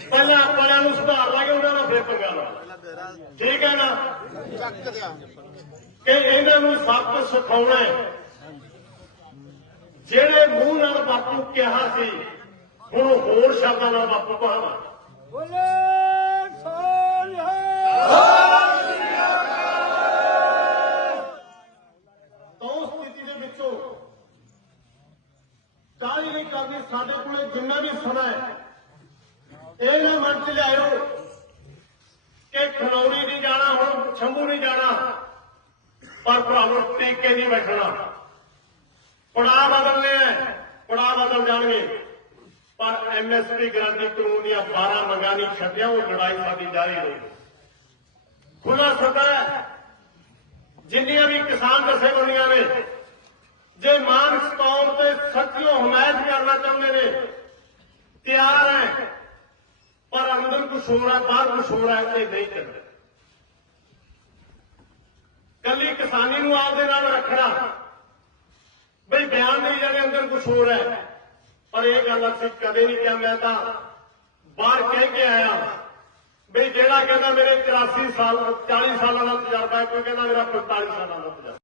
ਪਹਿਲਾਂ ਆਪਣਿਆਂ ਨੂੰ ਸੁਧਾਰ ਲਾਂਗੇ ਉਹਨਾਂ ਨਾਲ ਫੇਰ ਪੰਗਾ ਲਾ ਠੀਕ ਹੈ ਨਾ? ਕਿ ਇਹਨਾਂ ਨੂੰ ਸਬਕ ਸਿਖਾਉਣਾ ਹੈ। ਜਿਹੜੇ ਮੂੰਹ ਨਾਲ ਬਾਪੂ ਕਿਹਾ ਸੀ ਹੁਣ ਹੋਰ ਸ਼ਬਦਾਂ ਨਾਲ ਬਾਪੂ ਕਹਾਵਾ। ਬੋਲੇ ਸਾਡੇ ਕੋਲੇ ਜਿੰਨਾ ਵੀ ਸਮਾਂ ਹੈ ਇਹ ਨਾ ਮਨ ਚ ਲਿਆਇਓ ਕਿ ਖਨੌਰੀ ਨਹੀਂ ਜਾਣਾ, ਹੁਣ ਸ਼ੰਭੂ ਨਹੀਂ ਜਾਣਾ, ਪਰ ਭਰਾਵੋ ਟੇਕੇ ਨਹੀਂ ਬੈਠਣਾ। ਪੜਾ ਬਦਲਨੇ ਆ ਪੜਾ ਬਦਲ ਜਾਣਗੇ। ਪਰ ਐਮਐਸਪੀ ਗਾਰੰਟੀ ਕਾਨੂੰਨ ਦੀਆਂ 12 ਮੰਗਾਂ ਨਹੀਂ ਛੱਡਿਆ, ਉਹ ਲੜਾਈ ਸਾਡੀ ਜਾਰੀ ਰਹੀ। ਖੁੱਲਾ ਸੱਦਾ ਜਿੰਨੀਆਂ ਵੀ ਕਿਸਾਨ ਜਥੇਬੰਦੀਆਂ ਨੇ, ਜੇ ਮਾਨ ਤੌਰ ਤੇ ਸੱਚੀਓ ਹਮਾਇਤ ਕਰਨਾ ਚਾਹੁੰਦੇ ਨੇ, ਤਿਆਰ ਹੈ। ਪਰ ਅੰਦਰ ਬਾਹਰ ਕੁਛ ਹੋ ਰਿਹਾ ਨਹੀਂ ਕਰਨਾ। ਕੱਲੀ ਕਿਸਾਨੀ ਨੂੰ ਆਪਦੇ ਨਾਲ ਰੱਖਣਾ। ਬਈ ਬਿਆਨ ਨਹੀਂ ਜਿਹੜੇ ਅੰਦਰ ਕੁਛ ਹੋ ਹੈ। ਪਰ ਇਹ ਗੱਲ ਅਸੀਂ ਕਦੇ ਨਹੀਂ ਕਿਹਾ, ਮੈਂ ਤਾਂ ਬਾਹਰ ਕਹਿ ਕੇ ਆਇਆ। ਬਈ ਜਿਹੜਾ ਕਹਿੰਦਾ ਮੇਰੇ 84 ਸਾਲ 40 ਸਾਲਾਂ ਦਾ ਤਜਰਬਾ ਹੈ, ਕੋਈ ਕਹਿੰਦਾ ਮੇਰਾ 45 ਸਾਲਾਂ ਦਾ ਤਜਰਬਾ